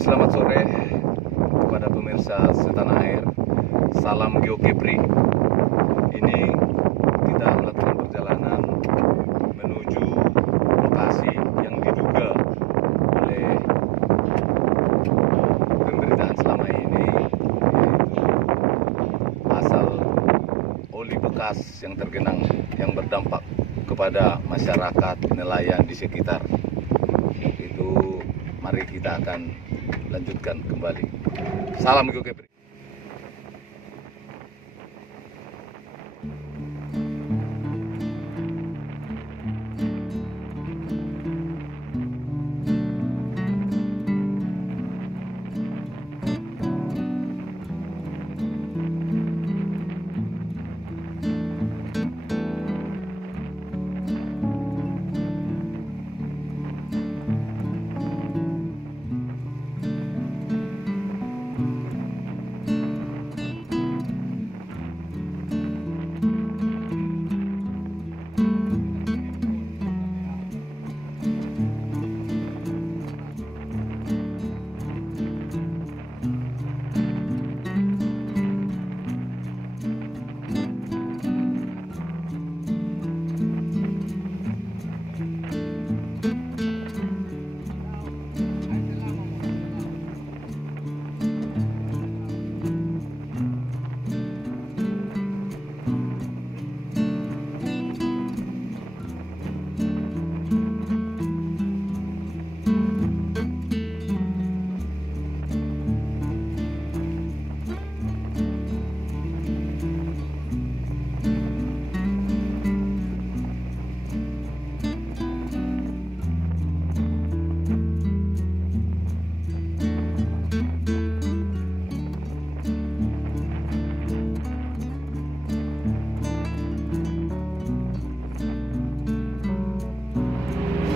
Selamat sore kepada pemirsa setanah air. Salam GeoKepri. Ini kita melakukan perjalanan menuju lokasi yang diduga oleh pemberitaan selama ini, yaitu asal oli bekas yang tergenang yang berdampak kepada masyarakat nelayan di sekitar. Itu mari kita akan lanjutkan kembali. Salam GeoKepri.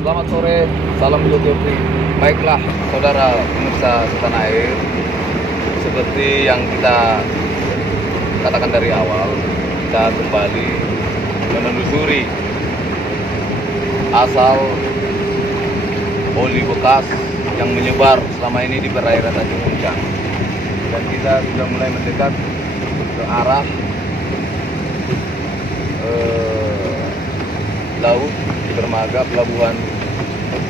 Selamat sore, salam GeoKepri. Baiklah saudara pemirsa setanah air, seperti yang kita katakan dari awal, kita kembali menelusuri asal oli bekas yang menyebar selama ini di perairan Tanjung Uncang. Dan kita sudah mulai mendekat ke arah laut di dermaga pelabuhan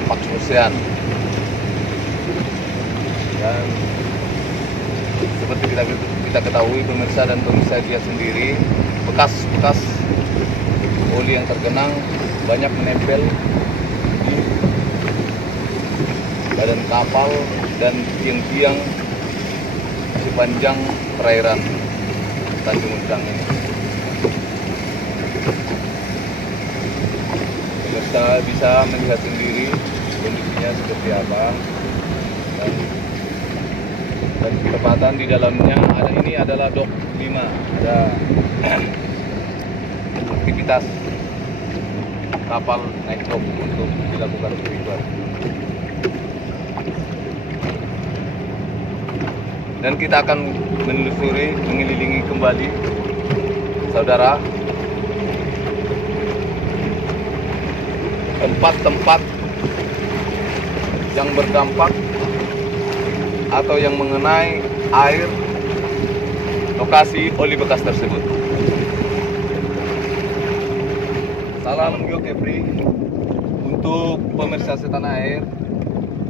Pax Ocean. Dan seperti kita ketahui pemirsa dan pemirsa dia sendiri, bekas oli yang tergenang banyak menempel di badan kapal dan tiang-tiang sepanjang perairan Tanjung Uncang ini. Pemirsa bisa melihat sendiri kondisinya seperti apa, dan ketepatan di dalamnya ini adalah dok 5, ada aktivitas kapal naik dok untuk dilakukan peliburan. Dan kita akan menelusuri, mengelilingi kembali saudara tempat-tempat yang berdampak atau yang mengenai air lokasi oli bekas tersebut. Salam GeoKepri. Untuk pemirsa setanah air,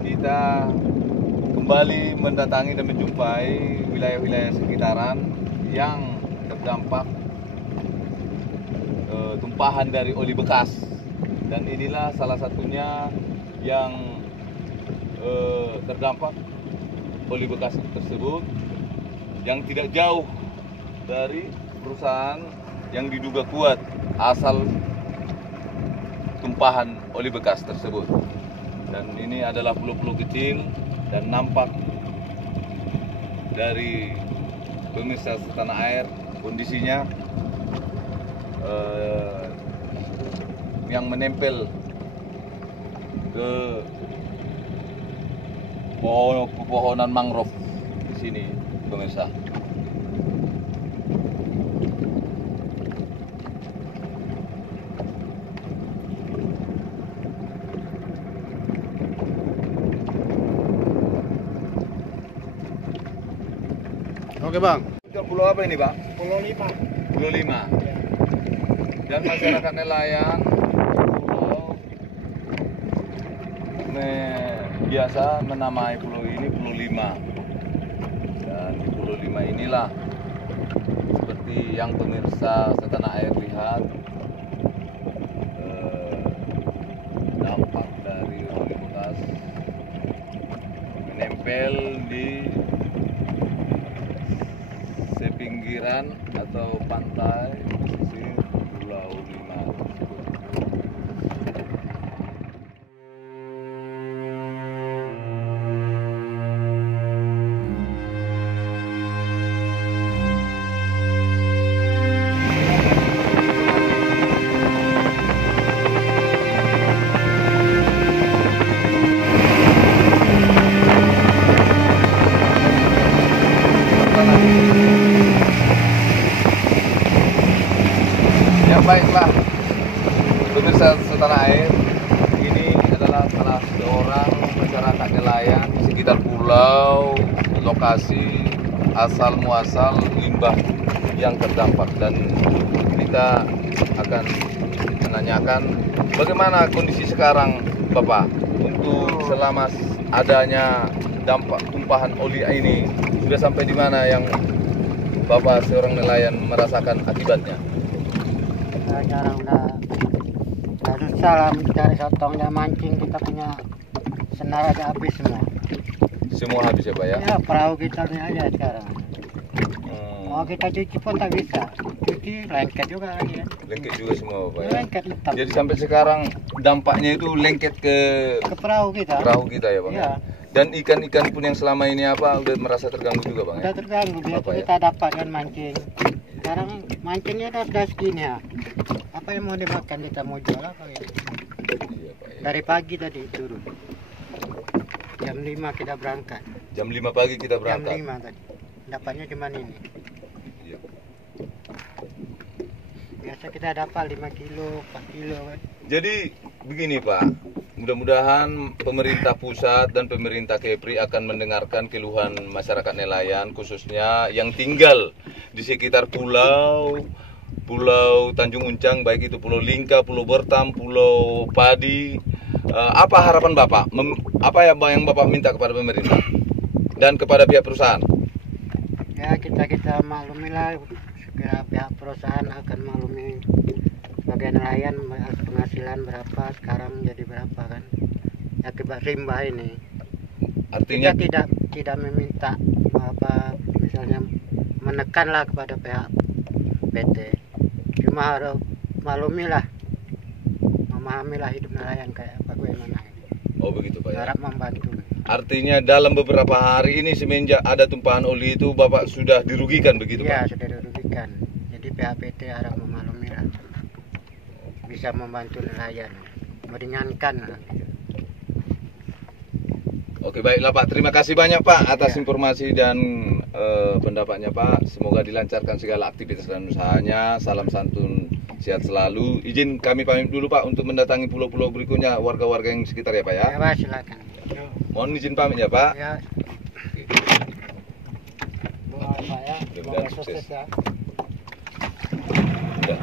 kita kembali mendatangi dan menjumpai wilayah-wilayah sekitaran yang terdampak tumpahan dari oli bekas. Dan inilah salah satunya yang terdampak oli bekas tersebut, yang tidak jauh dari perusahaan yang diduga kuat asal tumpahan oli bekas tersebut. Dan ini adalah pulau-pulau kecil, dan nampak dari pemirsa setanah air kondisinya yang menempel ke pepohonan mangrove di sini, pemirsa. Oke bang. Itu pulau apa ini, Pak? Pulau Lima. Pulau Lima. Dan masyarakat nelayan pulau biasa menamai pulau ini Pulau Lima. Dan di Pulau Lima inilah seperti yang pemirsa setanah air lihat, dampak dari oli bekas menempel di sepinggiran atau pantai pesisir Pulau Lima. Ya baiklah, pemirsa setanah air, ini adalah salah seorang masyarakat nelayan di sekitar pulau, lokasi asal muasal limbah yang terdampak, dan kita akan menanyakan bagaimana kondisi sekarang Bapak untuk selama adanya dampak tumpahan oli ini, sudah sampai di mana yang Bapak seorang nelayan merasakan akibatnya? Jarang udah susah lah mencari sotongnya, mancing kita punya senar aja habis semua. Semua habis ya Pak ya? Ya perahu kita ini aja sekarang. Mau kita cuci pun tak bisa. Cuci lengket juga lagi kan. Lengket juga semua Pak ya? Lengket hitam. Jadi sampai sekarang dampaknya itu lengket ke perahu kita. perahu kita ya Bang? Ya. Dan ikan-ikan pun yang selama ini apa udah merasa terganggu juga Bang ya? Udah terganggu, biasa Apa ya? kita dapat kan mancing. Sekarang mancingnya sudah segini ya. Apa yang mau dimakan kita mau jual apa gitu. Iya Pak ya. Dari pagi tadi turun. Jam 5 kita berangkat. Jam 5 pagi kita Jam berangkat? 5 tadi. Dapatnya cuma ini. Iya. Biasa kita dapat 5 kilo, 4 kilo kan. Jadi begini Pak, mudah-mudahan pemerintah pusat dan pemerintah Kepri akan mendengarkan keluhan masyarakat nelayan, khususnya yang tinggal di sekitar Pulau Tanjung Uncang, baik itu Pulau Lingka, Pulau Bertam, Pulau Padi. Apa harapan Bapak? Apa yang Bapak minta kepada pemerintah dan kepada pihak perusahaan? Ya kita maklumi lah, segera pihak perusahaan akan maklumi sebagai nelayan penghasilan berapa sekarang jadi berapa kan akibat limbah ini. Artinya Kita tidak meminta apa misalnya menekanlah kepada pihak PT, cuma harus maklumilah, memahamilah hidup nelayan kayak bagaimana. oh begitu Pak ya. Harap membantu. Artinya dalam beberapa hari ini semenjak ada tumpahan oli itu Bapak sudah dirugikan begitu Ya Pak? sudah dirugikan. Jadi pihak PT harap memaklumilah, bisa membantu nelayan, meringankan lah. Oke baiklah Pak, terima kasih banyak Pak atas Ya. informasi dan pendapatnya Pak. Semoga dilancarkan segala aktivitas dan usahanya. Salam santun, sehat selalu. Izin kami pamit dulu Pak untuk mendatangi pulau-pulau berikutnya, warga-warga yang sekitar ya Pak ya. Ya Pak, silakan. Mohon izin pamit ya Pak. Ya. Doa Pak ya, Mudah-mudahan semoga sukses. sukses ya. Udah.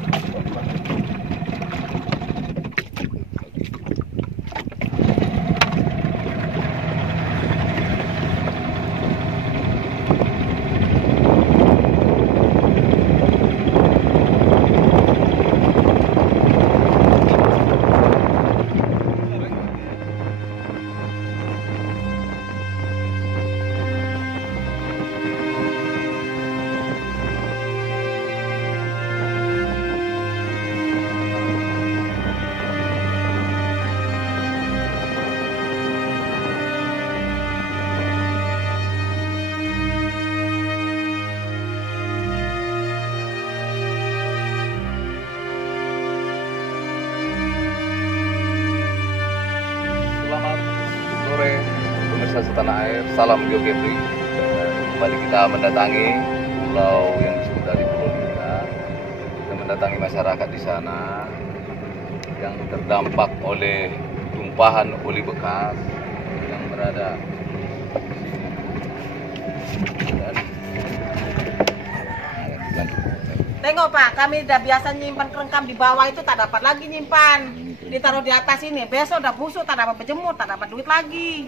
pemirsa setanah air, salam geogetri. Kembali kita mendatangi pulau yang disebut dari Pulau Lingka. Kita mendatangi masyarakat di sana yang terdampak oleh tumpahan oli bekas yang berada di sini. Dan Tengok Pak, kami udah biasa nyimpan kerengkam di bawah itu tak dapat lagi nyimpan. Ditaruh di atas ini, besok udah busuk, tak dapat berjemur, tak dapat duit lagi.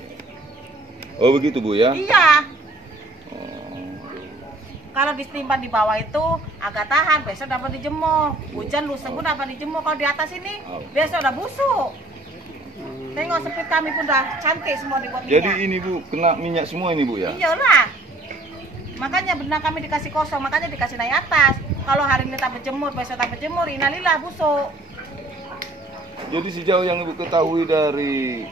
Oh begitu Bu ya? Iya. Kalau disimpan di bawah itu agak tahan, besok dapat dijemur. Hujan lusa pun dapat dijemur. Kalau di atas ini besok udah busuk. Tengok sempit kami pun udah cantik semua dibuat minyak. Jadi ini Bu, kena minyak semua ini Bu ya? Iyalah. Makanya benang kami dikasih kosong, makanya dikasih naik atas. Kalau hari ini tak berjemur, besok tak berjemur, innalillah busuk. Jadi sejauh yang Ibu ketahui dari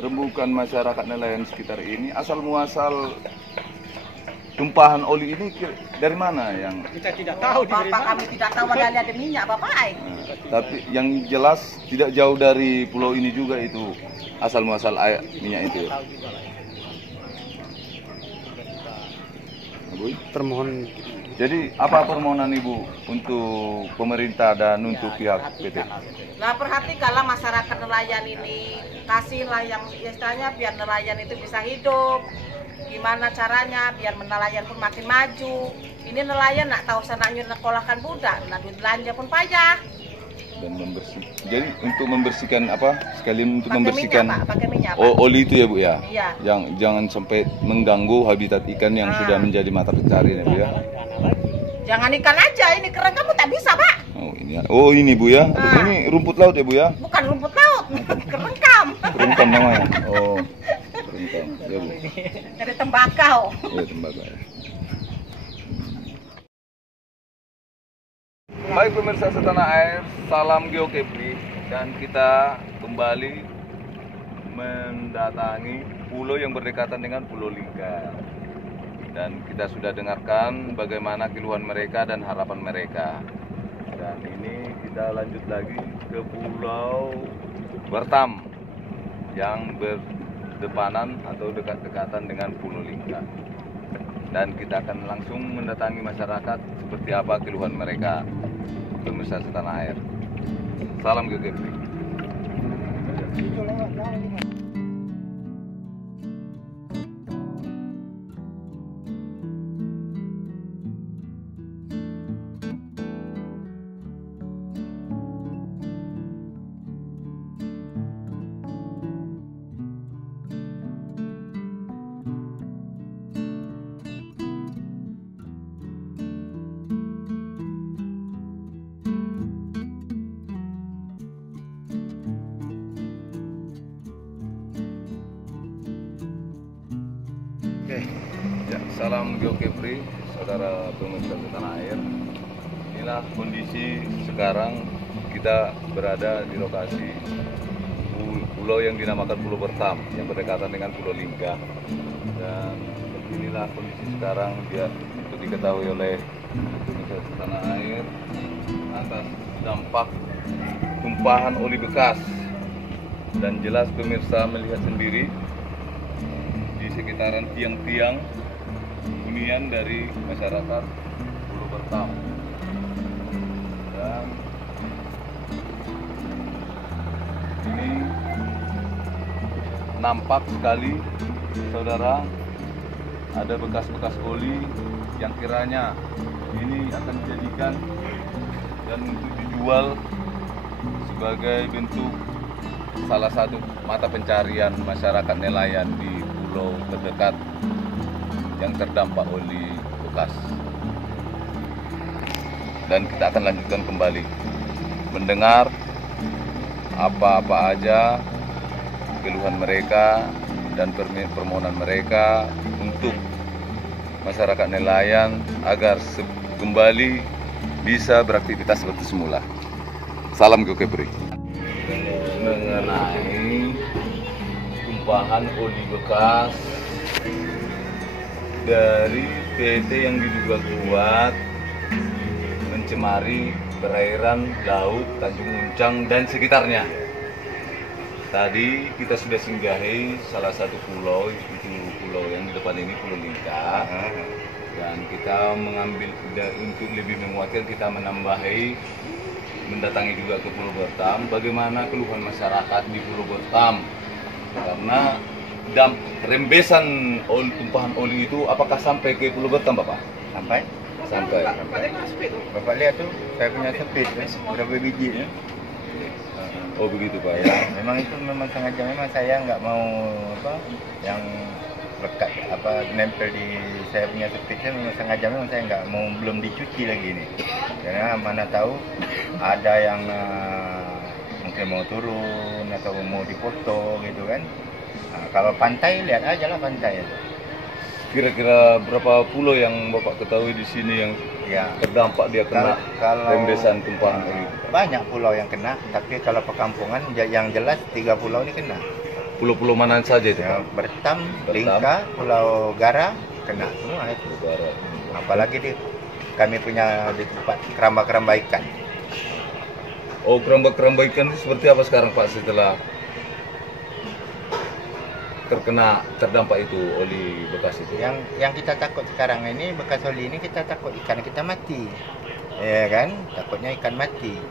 rembukan masyarakat nelayan sekitar ini, asal muasal tumpahan oli ini dari mana yang Kita tidak tahu di Bapak kami tidak tahu ada minyak Bapak. tapi yang jelas tidak jauh dari pulau ini juga itu asal muasal air minyak itu. Bu? Permohon. Jadi apa permohonan Ibu untuk pemerintah dan untuk pihak PT? Nah perhatikanlah masyarakat nelayan ini, kasihlah yang istilahnya biar nelayan itu bisa hidup. Gimana caranya biar nelayan pun makin maju. Ini nelayan nak tahu sananya sekolahkan budak, nah duit belanja pun payah. Dan jadi untuk membersihkan apa? Sekalian untuk Pakai membersihkan minyak, Pak. Pakai minyak, Pak. oli itu ya Bu ya? Iya. Yang jangan sampai mengganggu habitat ikan yang sudah menjadi mata pencarian ya Bu ya? Jangan ikan aja, ini kerang kamu tak bisa Pak. Oh ini, oh ini Bu ya? Ini rumput laut ya Bu ya? Bukan rumput laut, kerengkam. Kerengkam namanya? Oh, kerengkam. Ya Bu. Dari tembakau. Ya tembakau. Baik pemirsa setanah air, salam GeoKepri dan kita kembali mendatangi pulau yang berdekatan dengan Pulau Lingga. Dan kita sudah dengarkan bagaimana keluhan mereka dan harapan mereka. Dan ini kita lanjut lagi ke Pulau Bertam yang berdepanan atau dekat-dekatan dengan Pulau Lingga. Dan kita akan langsung mendatangi masyarakat seperti apa keluhan mereka. Pemirsa setanah air. Salam GeoKepri. Ya, salam GeoKepri, saudara pemirsa setanah air. Inilah kondisi sekarang kita berada di lokasi pulau yang dinamakan Pulau Bertam yang berdekatan dengan Pulau Lingga. Dan inilah kondisi sekarang dia itu diketahui oleh pemirsa setanah air atas dampak tumpahan oli bekas. Dan jelas pemirsa melihat sendiri di sekitaran tiang-tiang hunian dari masyarakat Pulau Bertam. Dan ini nampak sekali saudara, ada bekas-bekas oli yang kiranya ini akan dijadikan dan untuk dijual sebagai bentuk salah satu mata pencarian masyarakat nelayan di pulau terdekat yang terdampak oli bekas. Dan kita akan lanjutkan kembali mendengar apa-apa aja keluhan mereka dan permohonan mereka untuk masyarakat nelayan agar kembali bisa beraktivitas seperti semula. Salam GeoKepri. Mengenai tumpahan oli bekas dari PT yang diduga kuat mencemari perairan laut Tanjung Uncang dan sekitarnya. Tadi kita sudah singgahi salah satu pulau, itu pulau yang di depan ini Pulau Lingga. Dan kita mengambil untuk lebih menguatkan, kita mendatangi juga ke Pulau Bertam. Bagaimana keluhan masyarakat di Pulau Bertam? Karena rembesan tumpahan oli itu apakah sampai ke Pulau Bertam, Bapak? Sampai? sampai. Bapak lihat tuh, saya punya speed berapa biji ya. Oh begitu Pak ya. Ya, memang itu memang sengaja, memang saya nggak mau apa yang lekat apa nempel di saya punya speed, saya memang sengaja, memang saya nggak mau, belum dicuci lagi nih, karena mana tahu ada yang mungkin mau turun atau mau dipoto gitu kan. Nah, kalau pantai lihat aja lah pantai itu. Kira-kira berapa pulau yang Bapak ketahui di sini yang Ya, terdampak dia kena kalau rembesan tumpahan air itu? banyak pulau yang kena, tapi kalau perkampungan yang jelas 3 pulau ini kena. Pulau-pulau mana saja itu Ya, Pak? Bertam, Lingka, Pulau Gara kena semua itu. Barat. Apalagi kami punya di tempat keramba-keramba ikan. Oh, keramba-keramba ikan itu seperti apa sekarang Pak setelah terdampak itu oli bekas itu? Yang kita takut sekarang ini bekas oli ini, kita takut ikan kita mati, ya kan? Takutnya ikan mati.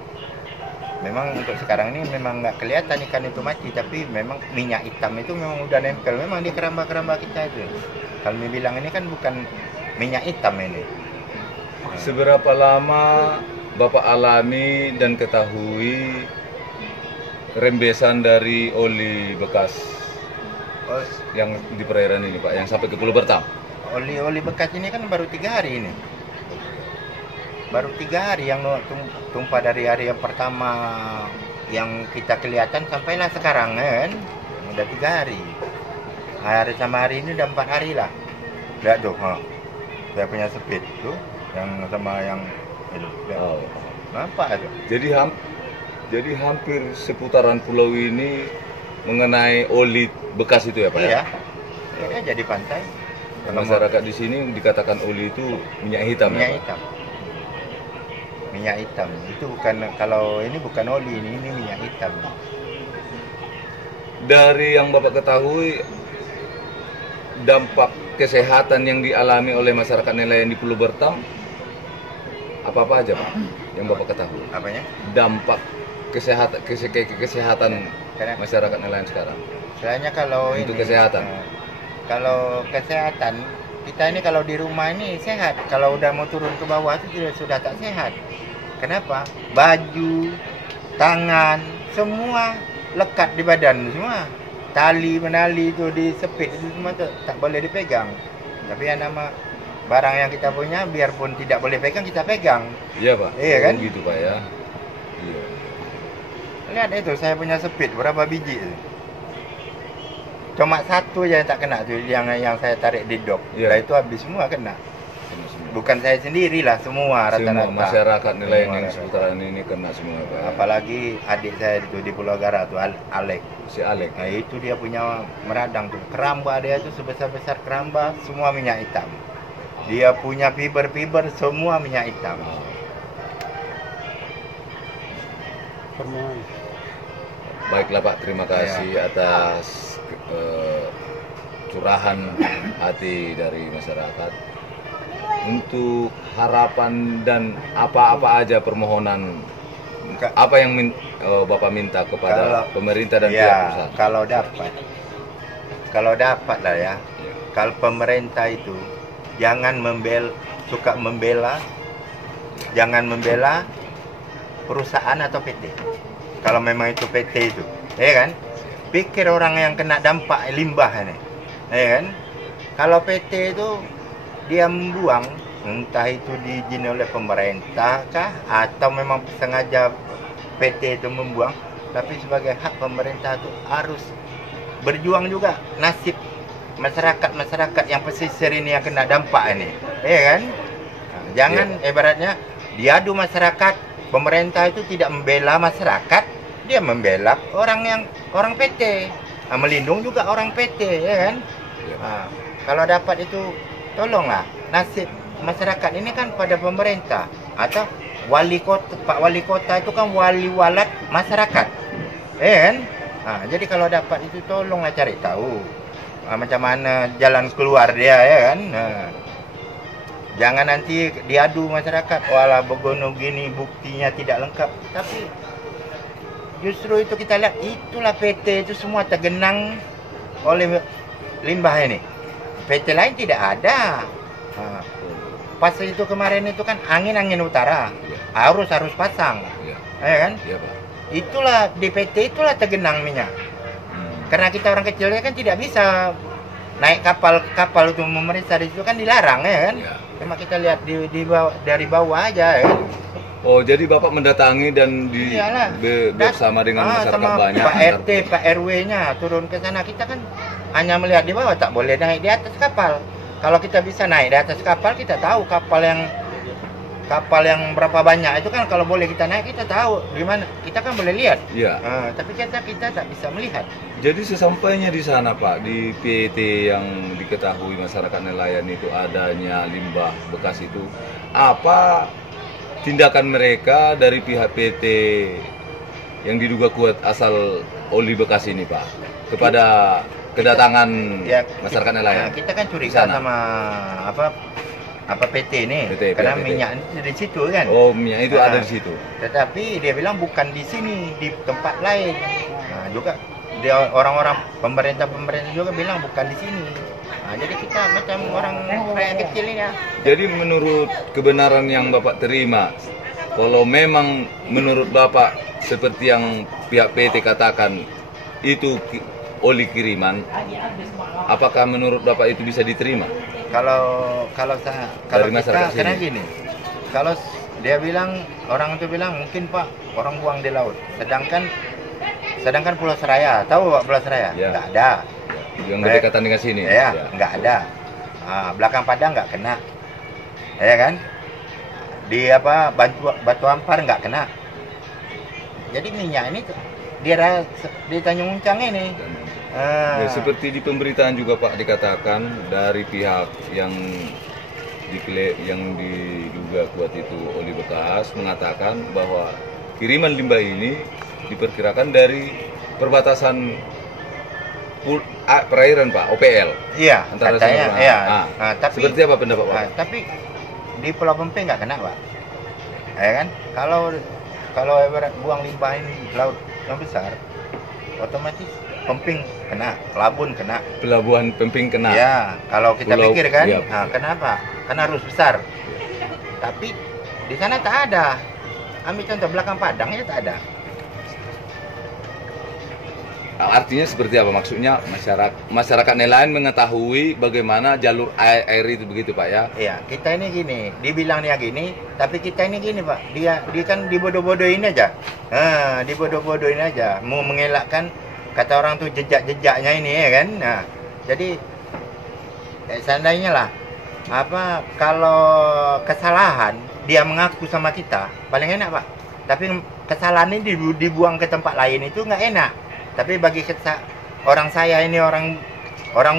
Memang untuk sekarang ini memang nggak kelihatan ikan itu mati, tapi memang minyak hitam itu memang udah nempel memang di keramba-keramba kita itu. Kalau bilang ini kan bukan minyak hitam ini. Seberapa lama Bapak alami dan ketahui rembesan dari oli bekas Oh, yang di perairan ini Pak, yang sampai ke Pulau Bertam? oli bekas ini kan baru 3 hari ini. Baru 3 hari yang tumpah dari hari yang pertama yang kita kelihatan sampailah sekarang kan. Udah 3 hari. Hari sama hari ini udah 4 hari lah. Lihat tuh, saya punya speed tuh yang sama yang itu. Lihat. Oh. Nampak tuh. Jadi hampir seputaran pulau ini mengenai oli bekas itu ya Pak? Iya. Ini aja di pantai. Masyarakat di sini dikatakan oli itu minyak hitam. Minyak ya, Pak? hitam. Minyak hitam. Itu bukan, kalau ini bukan oli, ini minyak hitam. Dari yang Bapak ketahui, dampak kesehatan yang dialami oleh masyarakat nelayan di Pulau Bertam apa aja Pak yang Bapak ketahui? Apanya? Dampak kesehatan Karena masyarakat nelayan sekarang. soalnya kalau Untuk ini, kesehatan. Kalau kesehatan kita ini kalau di rumah ini sehat, kalau udah mau turun ke bawah itu sudah tak sehat. Kenapa? Baju, tangan, semua lekat di badan semua. Tali menali itu disepit itu semua tak boleh dipegang. Tapi yang nama barang yang kita punya biarpun tidak boleh pegang kita pegang. Iya Pak. Iya kan? Oh, gitu Pak ya. Iya. Lihat itu saya punya sepit berapa biji itu. Cuma satu aja yang tak kena tuh yang saya tarik di dok. Iya. Nah, itu habis semua kena. Kena semua. Bukan saya sendiri lah, semua rata-rata. Semua masyarakat nelayan Semua yang rata-rata. seputaran ini kena semua Pak. Apalagi adik saya itu di Pulau Gara tuh Alek. Si Alek. Nah, itu dia punya meradang tuh. Keramba dia tuh sebesar-besar keramba semua minyak hitam. Dia punya fiber-fiber semua minyak hitam. Semua. Baiklah Pak, terima kasih atas curahan hati dari masyarakat. Untuk harapan dan apa-apa aja permohonan, Enggak. apa yang Bapak minta kepada pemerintah dan pihak ya, perusahaan? kalau dapat lah ya. Ya. Kalau pemerintah itu jangan jangan membela perusahaan atau PT. Kalau memang itu PT itu, ya kan? Pikir orang yang kena dampak limbah ini, ya kan? Kalau PT itu dia membuang, entah itu diizini oleh pemerintah kah, atau memang sengaja PT itu membuang, tapi sebagai hak pemerintah itu harus berjuang juga nasib masyarakat yang pesisir ini yang kena dampak ini, ya kan? Nah, jangan ibaratnya diadu masyarakat, pemerintah itu tidak membela masyarakat, dia membela orang PT, nah, melindung juga orang PT, ya kan? Nah, kalau dapat itu tolonglah nasib masyarakat ini kan pada pemerintah atau wali kota. Pak wali kota itu kan wali walat masyarakat, ya kan? Nah, jadi kalau dapat itu tolonglah cari tahu macam mana jalan keluar dia, ya kan? Nah, jangan nanti diadu masyarakat, walah begono gini buktinya tidak lengkap. Tapi justru itu kita lihat itulah PT itu semua tergenang oleh limbah ini. PT lain tidak ada. Nah, pas itu kemarin itu kan angin utara, Iya. harus pasang, Iya. ya kan? Iya, Pak. Itulah di PT itulah tergenang minyak. Karena kita orang kecilnya kan tidak bisa naik kapal untuk memeriksa di situ kan dilarang, ya kan? Iya. Cuma kita lihat di bawah, dari bawah aja, ya kan? Oh, jadi Bapak mendatangi dan Iyalah. bersama dengan masyarakat sama banyak. Pak RT, Pak RW-nya turun ke sana. Kita kan hanya melihat di bawah, tak boleh naik di atas kapal. Kalau kita bisa naik di atas kapal, kita tahu kapal yang berapa banyak itu kan. Kalau boleh kita naik, kita tahu di mana. Kita kan boleh lihat. Iya. Tapi kita tak bisa melihat. Jadi sesampainya di sana, Pak, di PT yang diketahui masyarakat nelayan itu adanya limbah bekas itu, apa tindakan mereka dari pihak PT yang diduga kuat asal oli bekas ini, Pak, kepada kedatangan masyarakat nelayan? Kita kan di curiga sana? sama apa PT ini, PT, karena PT. minyak itu di situ kan. Oh, minyak itu ada di situ. Tetapi dia bilang bukan di sini, di tempat lain. Nah, juga dia orang-orang pemerintah juga bilang bukan di sini. Nah, jadi kita macam orang rakyat kecil ini ya. Jadi menurut kebenaran yang Bapak terima, kalau memang menurut Bapak seperti yang pihak PT katakan itu oli kiriman, apakah menurut Bapak itu bisa diterima? Kalau Dari masyarakat kita, karena sini. gini, kalau dia bilang, orang itu bilang mungkin Pak orang buang di laut, sedangkan Pulau Seraya, tahu Pak Pulau Seraya? Ya. Nggak ada. Yang berdekatan dengan sini? Ya, nggak ada. Belakang Padang nggak kena, ya kan? Di Batu Ampar nggak kena. Jadi minyak ini di Tanjung Uncang ini. Ya, seperti di pemberitaan juga Pak dikatakan dari pihak yang diduga kuat itu oli bekas mengatakan bahwa kiriman limbah ini diperkirakan dari perbatasan perairan, Pak, OPL. Iya, Antara katanya. sama- Iya. Tapi seperti apa pendapat Pak? tapi di Pulau Pemping nggak kena, Pak. Ya kan? Kalau ibarat buang limbah ini laut yang besar, otomatis Pemping kena, Labun kena. Pelabuhan Pemping kena. Ya, kalau kita Pulau- pikir kan, iya. kenapa? Karena arus besar. Tapi di sana tak ada. Ambil contoh belakang Padang ya tak ada. Artinya seperti apa? Maksudnya masyarakat nelayan mengetahui bagaimana jalur air itu begitu, Pak, ya? Iya, kita ini gini, dibilang dia gini, tapi kita ini gini, Pak. Dia kan dibodoh-bodohin aja. Dibodoh-bodohin aja, mau mengelakkan kata orang tuh jejak-jejaknya ini, ya kan? Nah, jadi seandainya lah kalau kesalahan dia mengaku sama kita, paling enak, Pak. Tapi kesalahan ini dibuang ke tempat lain itu nggak enak. Tapi bagi orang saya ini orang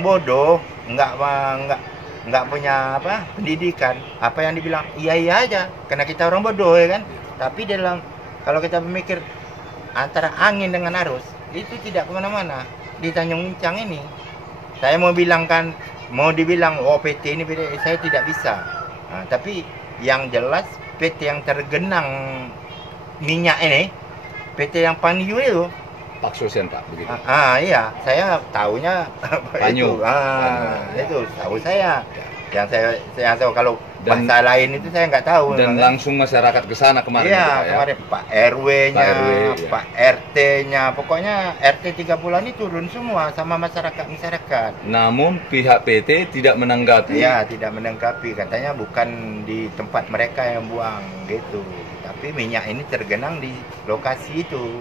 bodoh, nggak punya pendidikan, apa yang dibilang iya aja, karena kita orang bodoh, ya kan. Tapi kalau kita memikir antara angin dengan arus, itu tidak kemana-mana. Di Tanjung Uncang ini, saya mau dibilang oh PT ini PT, saya tidak bisa. Tapi yang jelas PT yang tergenang minyak ini, PT yang Panyu itu. Pak Sosen, Pak, begitu. Iya, saya tahunya Panyu. itu tahu saya. Yang tahu kalau Dan- bahasa lain itu saya nggak tahu. Dan langsung masyarakat ke sana kemarin, Iya, itu, Pak, ya? kemarin Pak RW-nya, Pak RW, iya. Pak RT-nya, pokoknya RT 3 bulan ini turun semua sama masyarakat. Namun pihak PT tidak menanggapi. Iya, tidak menanggapi, katanya bukan di tempat mereka yang buang gitu. Tapi minyak ini tergenang di lokasi itu.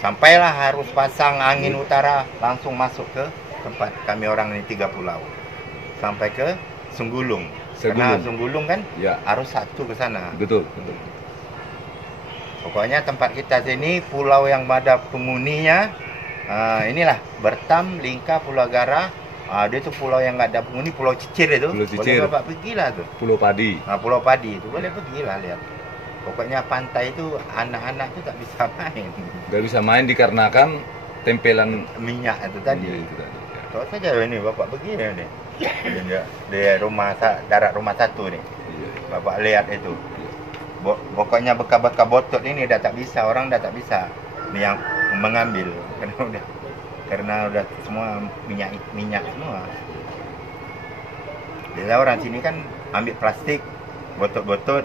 Sampailah harus pasang angin utara langsung masuk ke tempat kami orang ini 3 pulau. Sampai ke Sunggulung. Karena Sunggulung kan Ya, harus satu ke sana. betul. Pokoknya tempat kita sini pulau yang ada penghuninya, inilah Bertam, Lingka, Pulau Gara. Dia tuh pulau yang nggak ada penghuni, Pulau Cicir itu. Pulau Cicir. Boleh Bapak pergilah tuh. Pulau Padi. Pulau Padi itu boleh pergilah lihat. Pokoknya pantai itu anak-anak itu tak bisa main. Gak bisa main dikarenakan tempelan Minyak itu tadi. itu tadi. Tahu saja ini Bapak begini nih. Di darat rumah satu nih. Iya. Bapak lihat itu. Pokoknya bekas-bekas botot ini udah tak bisa, orang udah tak bisa yang mengambil karena udah semua minyak semua. Biasa orang sini kan ambil plastik, botol-botol.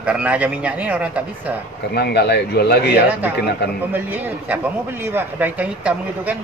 Karena aja minyak ini orang tak bisa. Karena nggak layak jual lagi ya, Iyalah, bikin akan pembelinya siapa mau beli, Pak? Ada hitam-hitam gitu kan.